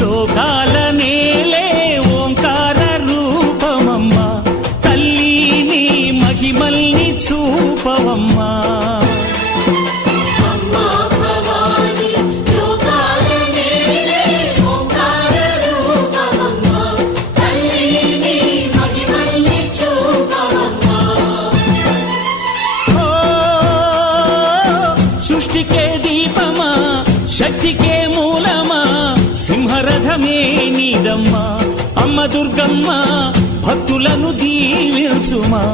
లోకాల నేలే ఓంకార రూపమమ్మా తల్లి నీ మహిమల్ని చూపవమ్మా సృష్టికే దీపమా శక్తికే మూలమా సింహరథమే నీదమ్మా అమ్మ దుర్గమ్మ భక్తులను దీవించుమా